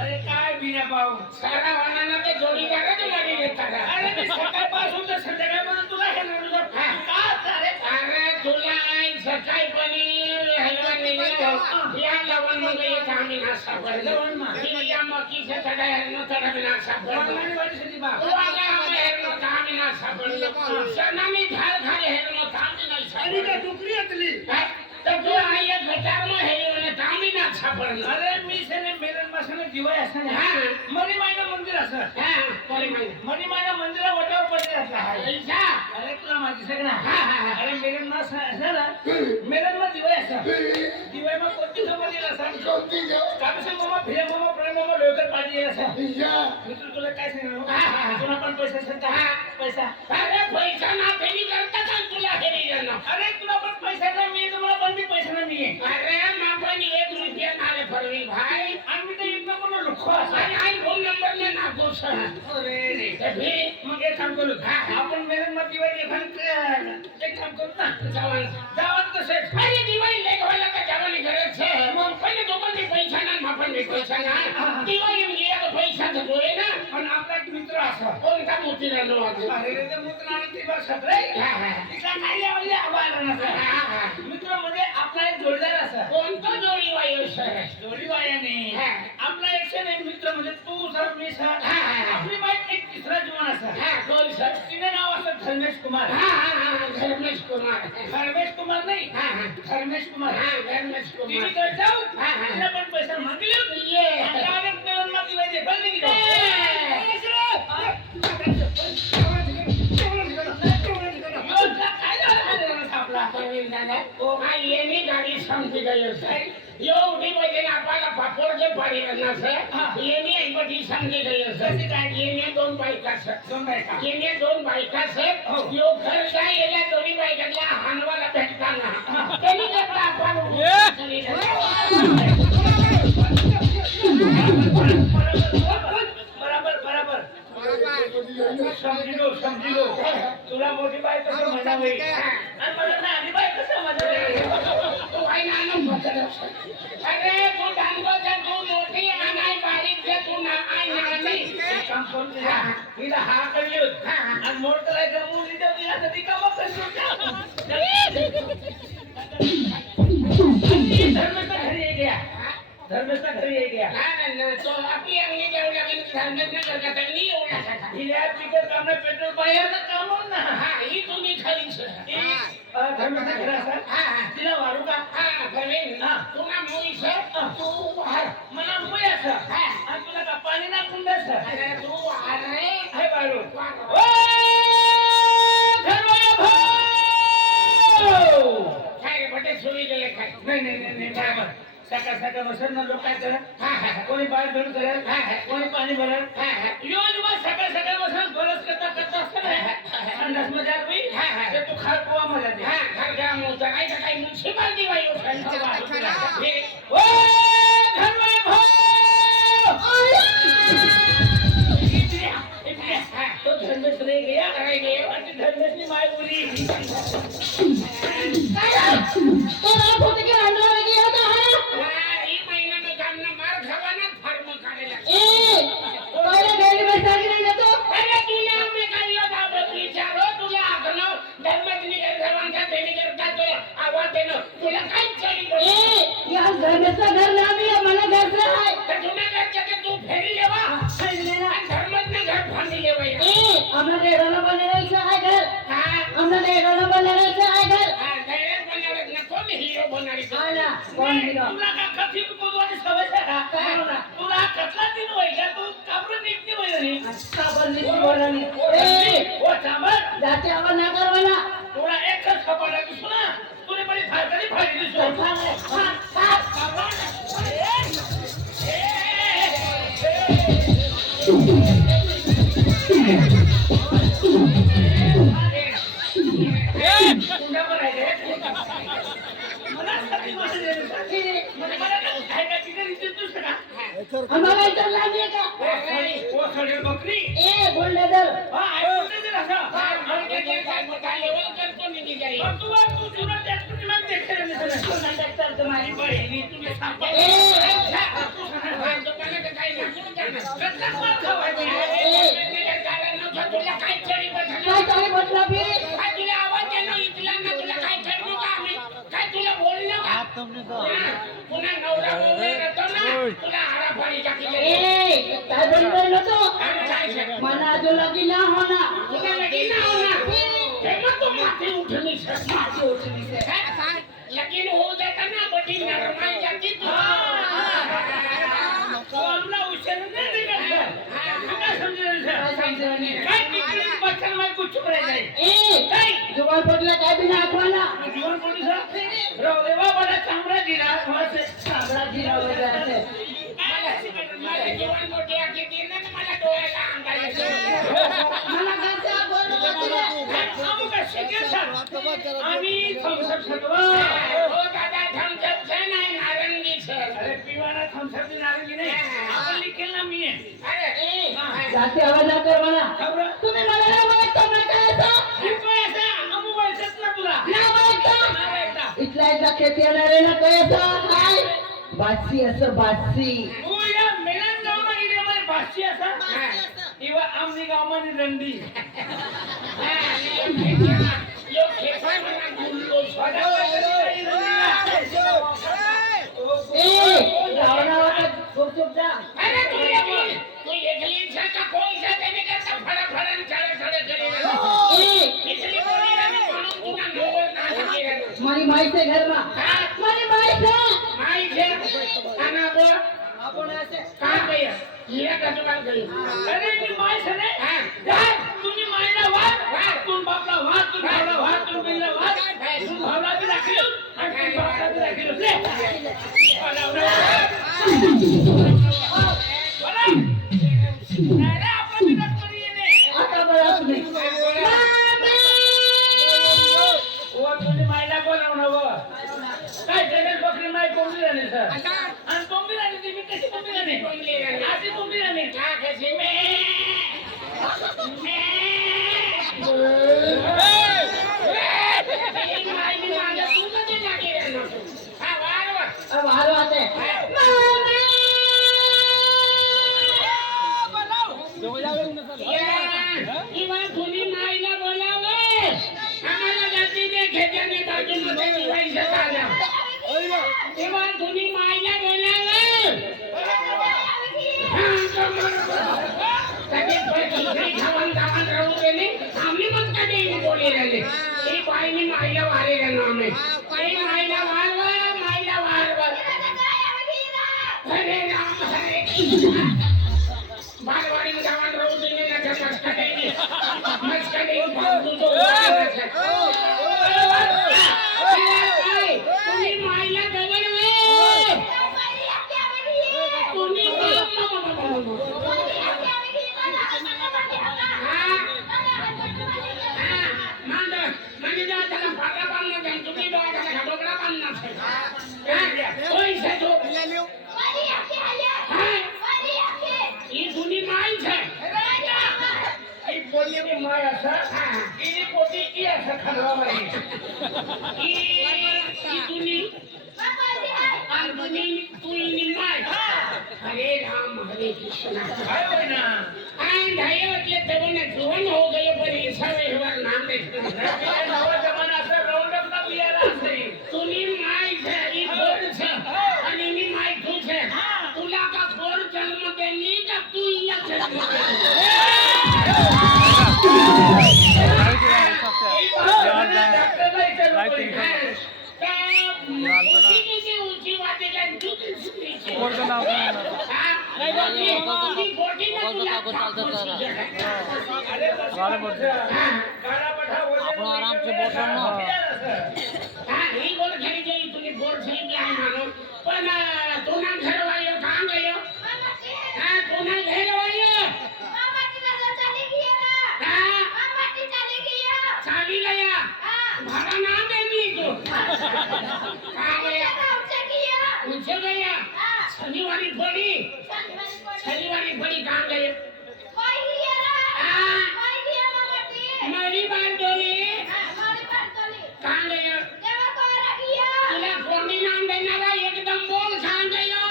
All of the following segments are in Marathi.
अरे काय बिना भाऊ सारा वाहनांना ते जोडीदारच मागे घेतात. अरे मी सकाळपासून तर संध्याकाळपर्यंत तुला हे म्हणलं का अरे तुला सकाळी पनीर हलवा निघाला या लवण मग येत आम्ही नाश्ता पडलो या मकीचे तडा हरणं तडा मी नाश्ता पडलो तू आला आम्ही हरणं आम्ही नाश्ता पडलो सणामी झाल झाले हरणं आम्ही नाश्ता आणि का डुकरी असली तर तू आई गटार में है तामी ना सापडलं. अरे मी सेने मेरन बसने दिवाय असं हां मणिमायना मंदिर असं हां मणिमायना मंदिरा वटावर पडले असं ऐसा अरे तुला माहिती सगळं हां अरे मेरन ना असं ना मेरन मध्ये दिवाय असं दिवाय मग कोणती समजली असं कोणती कामसे मामा फिरे मामा प्रेम मामा लोकर पाडी असं या मी तुला काय सांगणार हां तुला पण पैसे सांगता हां पैसा अरे पैसा ना फेरी करता का तुला फेरी जाणार अरे तुला पण पैसा ना मी तुम्हाला पण भी पैसा ना नाही अरे मापन 1 रुपया नाले फरवी भाई आम्ही तर इतना कोण लुखो आणि आई फोन नंबर ने नागो सर अरे रे भी मग एक काम करू आपण मेरन मध्ये दिवाळी एक काम करू ना जावन तर सेट अरे दिवाळी लेट व्हायला का जावली गरज છે मग पहिले तो पण पैसा ना मापन भी पैसा ना दिवाळी म्हणजे पैसा तर जोडे पण आपला एक मित्र असा कोणता मोतीलाल वाघ अरे रे ते मुतनाने ती बस सत्रे तिचा काय आवडली आवाज नसा मित्र म्हणजे आपला एक जोडीदार असा कोणता जोडी वायो सर जोडी वायाने आपला एक मित्र म्हणजे तू सर मी सर आपली बाईक एक तिसरा जीवन असा कोण सर तिने नाव असं धर्मेश कुमार धर्मेश कुमार धर्मेश कुमार नाही धर्मेश कुमार धर्मेश कुमार तिने जाऊ तिला पण पैसा मागले ये डायरेक्ट मिळून मागले दे बंद की गाडी समजी गई एवढी म्हणजे आपल्याला पापोडचे पाणी येणे बटी समजी गई येणे दोन बायका येणे दोन बायका यो घर काय येल्या दोन्ही बायकातल्या हानवाला भेटताना त्यांनी कसं आपण बराबर समजी लो तुला मोठी बाई कसं म्हणावी आणि मला नानी बाई कसं म्हणावी तू आई नानू अरे तू डांगोचा तू मोठी आणाय बारीक जे तू ना आई नानी काम करून तिला हा कळली आणि मोड करायचं मुली तर ती काम करतो धर्मेचा घरी गया धर्मेचा घरी गया तो आपली अंगली जाऊ लागेल धर्मेचा घर का तंगली एवढा सा हिला पिकर कामना पेट्रोल पायाचं काम ना ही तुम्ही खरी धर्मेचा घर असा तिला वारू का भरेन तुला मोई सर तू बाहेर मला मोई असा आणि तुला का पाणी ना कुंडा सर अरे तू अरे हे वारू ओ धर्मया भाऊ काय बटे सोई गेले काय नाही बरोबर सकाळ सकाळ बसून ना लोक काय करत कोणी बाहेर धरून करत कोणी पाणी भरत योजना सकाळ सकाळ बसून बरस करता असतं ना अंदाज मध्ये होई ते तू खाल पोवा मला दे खाल घ्या मोठा काय काय म्युन्सिपालिटी बाई ओ धर्मय भाऊ तो धर्मेश रे गया आणि धर्मेशनी माय बोली तो ना फोटो के अंदर में गया था ई महीना में जामना मार खावाना फार्म काढेला पहिले डेली में सागी नहीं जातो अरे तुला मी काय बाबा विचारो तुला आगनो धर्मजनी सर्वांचा देणी करता तो आवाज देनो तुला काय चली यहाँ धर्मेशा घर ना भी है मला घर से है तर तुला घरच्या के तू फेरी लेवा धर्मजने घर फांदी लेवा हमने डेढ़ बने से है घर हमने डेढ़ बने से है घर हीरो बनारी आला कोण हीरो तुला का कथी बोलवानी सवय आहे का तुला कसला दिन होय का तू काबर निघती होय रे काबर निघती बोलणी ओ चामर जाते आवा ना करवाना तुला एकच खपाला की सुना तुने बड़ी फाटली फाटली सो कुंडा बनायचे हमारा इधर लागे का वो सड़े बकरी बोल दे हां आई बोलते दे रहा हम के काय बता लेवल कर तो नहीं गई और तू पूरा डॉक्टर मत देख रहे नहीं तो ना डॉक्टर तुम्हारी बहनी तुम्हें सांप दुकान के काय नहीं जाना कत्ता मार खवाय कारण न तुला काय चढी बसला काय म्हटलं बी काय तुला आवाज येतो इथला ना तुला काय चढू का आम्ही काय तुला बोललो का तुमने तो पुन्हा नवरा बोलतो ना तुला हारा पाणी टाकले काय बोल रहे तो मना जो लगी ना होना तुला लगी ना होना तेव्हा तू माथे उठणी से लेकिन हो जाता ना बड़ी नरमाई जाती तू तो हमला उछल नहीं निकलता क्या समझ रहे हैं काय कितने बच्चन में कुछ चुप रह जाए काय जुबान पडला काय बिना आखवाना जीवन पोलीस रोदेवा बड़ा चामड़ा गिरा वहां से चामड़ा गिरा हो जाते मला जीवन मोठी आखी दिन ना मला डोळ्याला अंगाला मला गाचा बोल आम्ही शिकेल आम्ही थम्सअप सटवा हो दादा थम्सअप से नाही नारंगी से अरे पीवाना थम्सअप नारंगी नाही आपण लिखेल ना मी अरे जाते आवाज ना कर मला खबर तुम्ही मला ना माहित नाही काय था पैसा अमु पैसाच ना तुला ना माहित इथला खेती येणारे ना कैसा हाय बासी असं बासी तू या मिलन जाऊ ना इथे मला बाशी असा आमची गावामध्ये दंडी लोक खेपाय म्हणा गुल्लो चुप जा. अरे तू एकली का कोई सा त्याने करता फडाफडन छाडे करे इथली बोली आणि म्हणून तुला नवर ना सांगितलं मारी माई से घर में मारी माई से माई छे खाना बोल आपण ऐसे काय भैया हिरा का जुगाड करी अरे मी माय सरे हां काय तुम्ही मायला वाट तुम बापला वाट तुम भावला वाट तुम बिल्ला वाट तुम भावला भी राखिलो आणि तुम बापला भी राखिलो ले अरे आपण विरोध करी येणे आता बघा तुम्ही ओ तुम्ही मायला बोलावणार काय जगल बकरी माय कोंबडी राहणे सर आणि कोंबडी राहणे ती मी कशी कोंबडी राहणे आधी कोंबडी राहणे का कशी मे माई मी माझ्या तू कधी लागे रे हा वार अब हाल आते किंवा तुम्ही माईला बोलावे आम्हाला जातीने खेद्याने बाजूमध्ये निवायचं आलं तेव्हा तुम्ही माईला बोलावे राहू गेले आम्ही मग कधी बोली राहिले ही बाईनी माईला वारे गेलो आम्ही माईला वारवा माईला वारवा हरे राम हरे कृष्ण बालवाडी में जवान रहू देने का मस्का देगी बाबू तो तुम्ही माईला दगड वे तुम्ही म्हणजे त्याला फाटा बांधला जाईल तुम्ही त्याला डोकळा बांधणार कोई से तो ही जुनी माई छे ही बोलली की माय असं ही पोटी की असं खरवावाई ही जुनी आणि जुनी तुई माय हरे राम हरे कृष्ण काय होय ना आणि ढाई वाटले तेव्हा जुवन हो गए पण ईसा व्यवहार नाम देत नवा जमाना असं राऊंडअप ना बियारा असते तुनी माय छे ही बोल छे आणि मी माय तू छे तुला का बोल जन्म देली का तू या जन्म ऊंची वाटेला आपण आराम से बोल ही बोल खरी जाई तुझी बोल सही भी आहे मानो पण तू ना घर वायो कहां गयो हां तू ना घर वायो चाली गया भाड़ा ना दे मी तो कहां गया पूछे गया शनिवारी पड़ी कहां गए मेरी बात डोली कहां गए तुला कोणी नाम देणारा एकदम बोल कहां गयो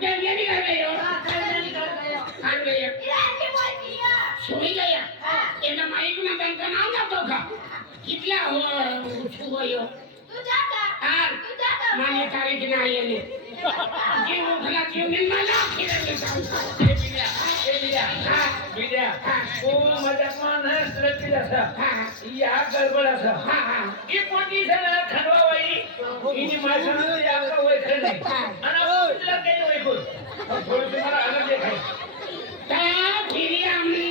देवयानी घर गयो कहां गयो सोई गया एना माईक ना त्यांचं नाव जातो का कितला हुयो माने तारीख नाही आली जी उठला जीव मला फिरले जाऊ बिड्या ओ मजाकमान है सुरक्षित असा या गडबड असा ही पोटी सर खडवाबाई हिने माझ्या या का वैखर नाही आणि आपण तुला काही वैखर थोडं तुम्हाला अलग देखाय त्या फिरी आम्ही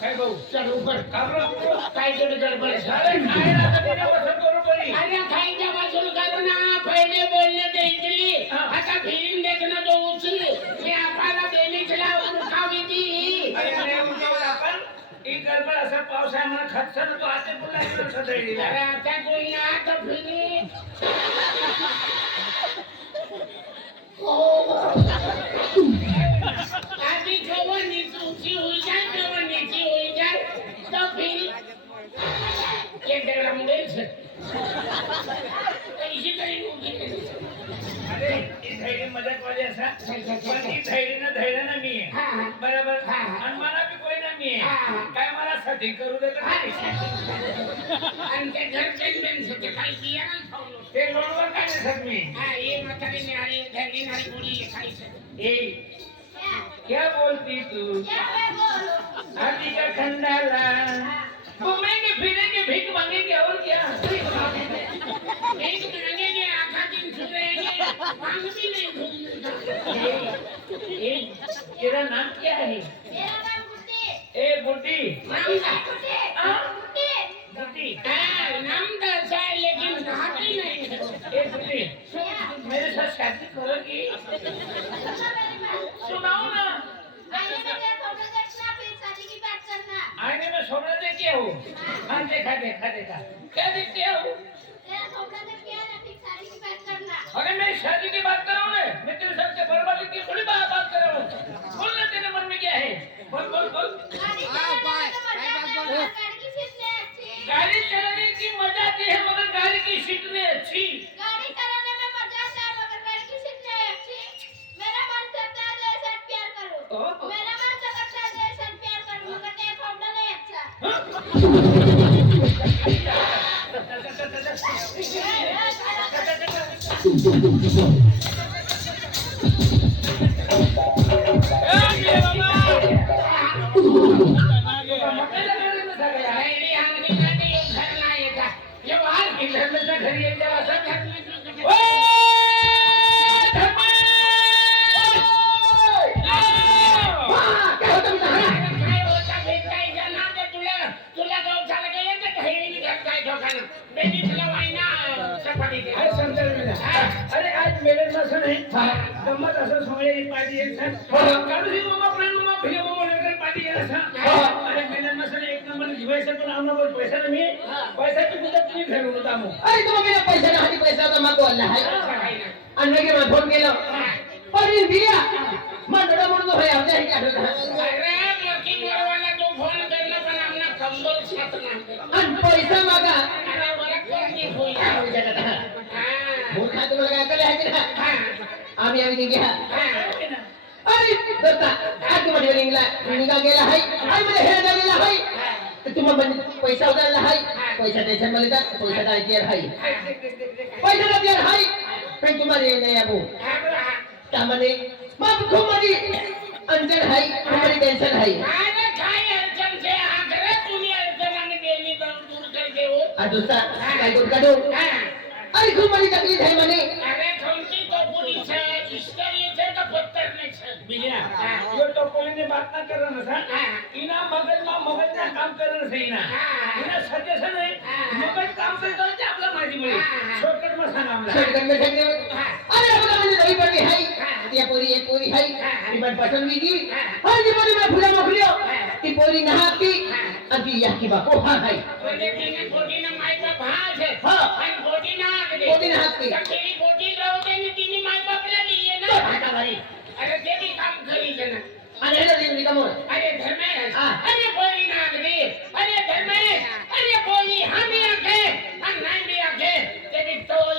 काय भाऊ चल ऊपर काबरा काय जोडी गडबड अरे काय राहतं तिने वसत करू पडी अरे खाईच्या बाजूला करू ना पहिले बोलले ते इथली आता फिरीन देखणं तो उचली मी आपल्याला देणीच लावून खावी ती अरे अरे उद्यावर आपण ही गडबड असं पावसाळ्यामुळे खचन तो हाते पुन्हा इकडे सदळलेला अरे आता कोणी आता फिरी आधी गव्हाणीची उंची होई जाय गव्हाणीची होई जाय तर फिरी एक दगडा मुडेल पैसे तरी उभी असा चल, चल, चल, पण चल. ती धैर्यानं मी हा, आहे हा. बरोबर हा, हा. आणि मला बी कोई ना मी हा, आहे हा. काय मला साठी करू दे का नाही? आणि ते घरचे त्यांचे काही बियाणं खाऊ ते लोणवर काय नसत मी हा ये म्हातारी न्यारी धैर्य न्यारी बोली खायचं ए क्या बोलती तू आदि का खंडाला घूमेंगे फिरेंगे भीख मांगेंगे और क्या एक मांगेंगे आधा दिन सुधरेंगे मांग भी नहीं घूमने ए, तेरा नाम क्या है ए बुड्ढी हाँ? बुड्ढी नाम तो अच्छा है लेकिन हाथी नहीं है ए बुड्ढी मेरे साथ शादी करोगी सुनाओ ना आईने में सोना देखी हो हाँ देखा देखा देखा क्या देखते हो अरे मैं शादी की बात कर रहा हूँ ना मैं तेरे साथ बर्बादी की थोड़ी बात कर रहा हूँ बोल ना तेरे मन में क्या है बोल बोल बोल गाड़ी चलाने की मजा आती है मगर गाड़ी की सीट नहीं अच्छी अरे आंगली काटे ये घर ना येता ये बाहर की घर में से घर ये जरा सा घर में काय होतं मित्रा? काय होता भेटताय जाणार ते तुला तुला गाव झालं का येतं घरी घर काय ठोकाना बेटी तुला वाईना सफारी दे अरे संतर मेरा अरे आज मेरे मसन है गम्मत असं सोहळे पार्टी एक साथ काढू दी मम्मा प्रेम मम्मा भिले मम्मा लेकर पार्टी आहे असा अरे मेरे मसन एक नंबर जीवायचं पण आम्हाला बोल पैसा नाही पैसाची मुदत तुम्ही फेडून होता मग अरे तुम्ही मेरा पैसा ना हाती पैसा होता मागो अल्लाह है आणि लगे मला फोन केला पण दिया मग डोळा म्हणून होय आपल्या हे काढलं अरे लकी मोरवाला तो फोन केला पण आमना कंबल साथ ना आणि पैसा मागा अरे वरक करती होई भूल खा तुम्हाला काय केलं आहे ना आम्ही घ्या अरे दोस्ता आज तुम्हाला निघा गेला आहे आणि मला हे गेला आहे तर तुम्हाला म्हणजे पैसा उधारला आहे पैसा टेन्शन मध्ये जात पैसा द्यायची आहे पैसा द्यायची आहे पण तुम्हाला नाही अबू त्यामध्ये मग खूप माझी अडचण आहे खूप टेन्शन आहे अरे काय अडचण से आग्रह तुम्ही अडचणाने गेली तर दूर करते हो आज दोस्ता काय करू काढू अरे खूप माझी तकलीफ आहे म्हणे अरे खमती तो पुलिस है हिस्टरी से तो पत्थर नहीं छे बिलिया यो टोपोलीने बात ना कर ना सा इना मगज ना काम कर ना सही ना इना सजेशन है मगज काम करतो ते आपला माझी मुळे शॉर्टकट में सांग आम्हाला शेअर करणे साठी अरे आपला म्हणजे नवी पडली आहे ती पोरी एक पोरी आहे ती पण पसंत की हर ती पोरी मला फुला मोकलियो ती पोरी नहाती आणि ती याकी बापो हा आहे म्हणजे तिने पोटीने मायचा भाग है हा. आणि पोटीने हात दे पोटीने हात दे. तर तेरी पोटी राहते आणि तिने माय बापला लिए ना भाटा भारी अरे ते भी काम करी जना आणि ह्याला देऊ निका मोर